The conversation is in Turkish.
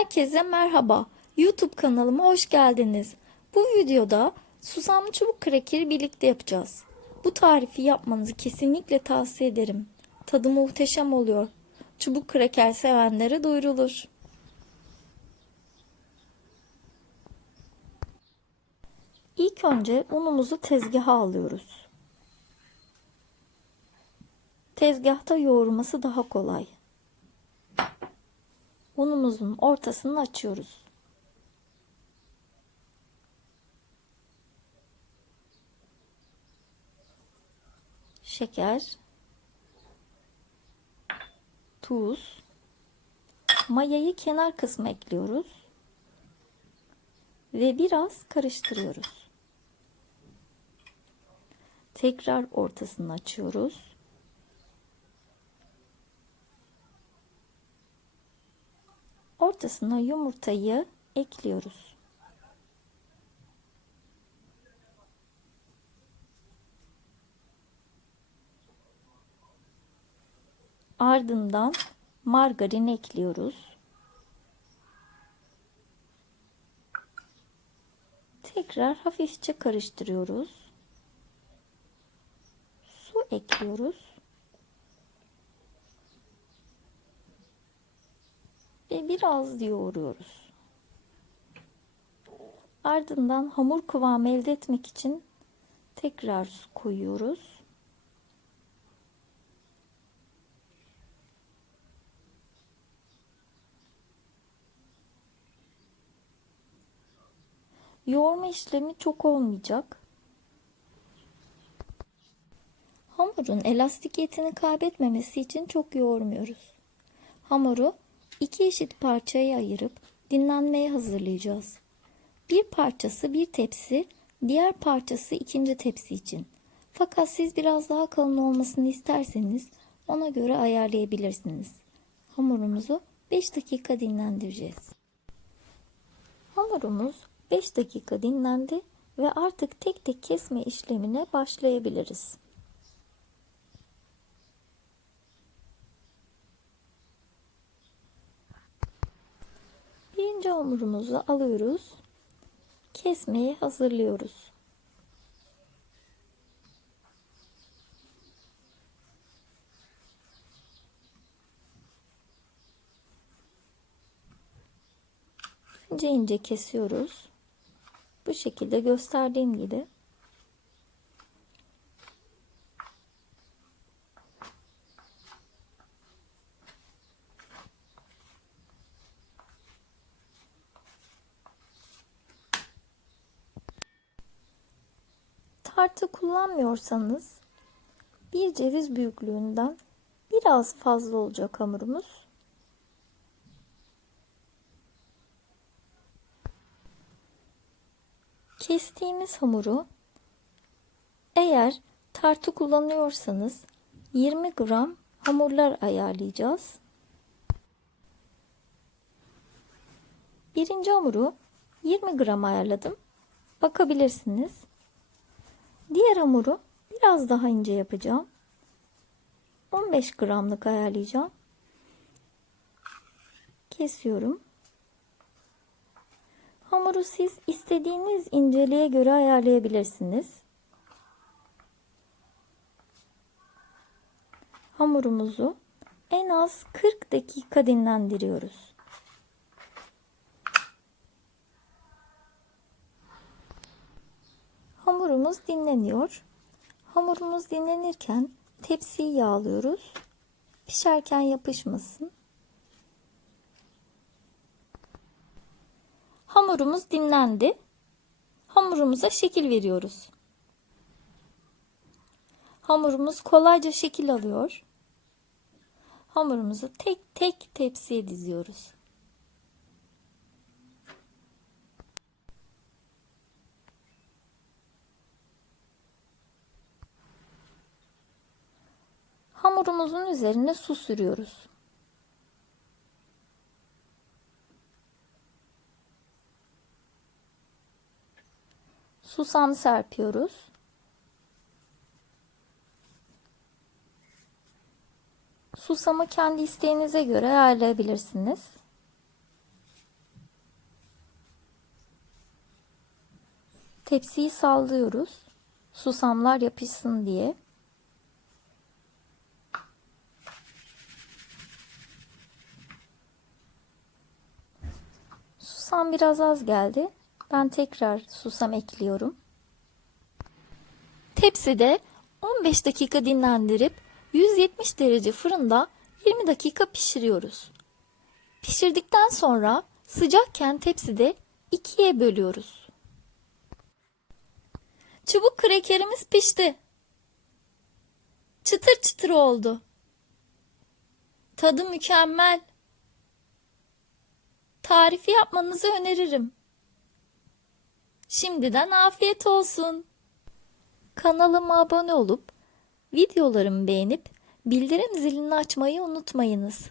Herkese merhaba. YouTube kanalıma hoş geldiniz. Bu videoda susamlı çubuk krakeri birlikte yapacağız. Bu tarifi yapmanızı kesinlikle tavsiye ederim. Tadı muhteşem oluyor. Çubuk kraker sevenlere duyurulur. İlk önce unumuzu tezgaha alıyoruz. Tezgahta yoğurması daha kolay. Unumuzun ortasını açıyoruz. Şeker, tuz, mayayı kenar kısmı ekliyoruz ve biraz karıştırıyoruz. Tekrar ortasını açıyoruz. Ortasına yumurtayı ekliyoruz. Ardından margarin ekliyoruz. Tekrar hafifçe karıştırıyoruz. Su ekliyoruz. Ve biraz yoğuruyoruz. Ardından hamur kıvamı elde etmek için tekrar su koyuyoruz. Yoğurma işlemi çok olmayacak. Hamurun elastikiyetini kaybetmemesi için çok yoğurmuyoruz. Hamuru iki eşit parçaya ayırıp dinlenmeye hazırlayacağız. Bir parçası bir tepsi, diğer parçası ikinci tepsi için. Fakat siz biraz daha kalın olmasını isterseniz ona göre ayarlayabilirsiniz. Hamurumuzu 5 dakika dinlendireceğiz. Hamurumuz 5 dakika dinlendi ve artık tek tek kesme işlemine başlayabiliriz. Birinci hamurumuzu alıyoruz. Kesmeye hazırlıyoruz. İnce ince kesiyoruz. Bu şekilde gösterdiğim gibi. Tartı kullanmıyorsanız bir ceviz büyüklüğünden biraz fazla olacak hamurumuz. Kestiğimiz hamuru eğer tartı kullanıyorsanız 20 gram hamurlar ayarlayacağız. Birinci hamuru 20 gram ayarladım. Bakabilirsiniz. Diğer hamuru biraz daha ince yapacağım. 15 gramlık ayarlayacağım. Kesiyorum. Hamuru siz istediğiniz inceliğe göre ayarlayabilirsiniz. Hamurumuzu en az 40 dakika dinlendiriyoruz. Hamurumuz dinleniyor. Hamurumuz dinlenirken tepsiyi yağlıyoruz. Pişerken yapışmasın. Hamurumuz dinlendi. Hamurumuza şekil veriyoruz. Hamurumuz kolayca şekil alıyor. Hamurumuzu tek tek tepsiye diziyoruz. Hamurumuzun üzerine su sürüyoruz. Susam serpiyoruz. Susamı kendi isteğinize göre ayarlayabilirsiniz. Tepsiyi sallıyoruz. Susamlar yapışsın diye. Susam biraz az geldi. Ben tekrar susam ekliyorum. Tepside 15 dakika dinlendirip 170 derece fırında 20 dakika pişiriyoruz. Pişirdikten sonra sıcakken tepside ikiye bölüyoruz. Çubuk krekerimiz pişti. Çıtır çıtır oldu. Tadı mükemmel. Tarifi yapmanızı öneririm. Şimdiden afiyet olsun. Kanalıma abone olup videolarımı beğenip bildirim zilini açmayı unutmayınız.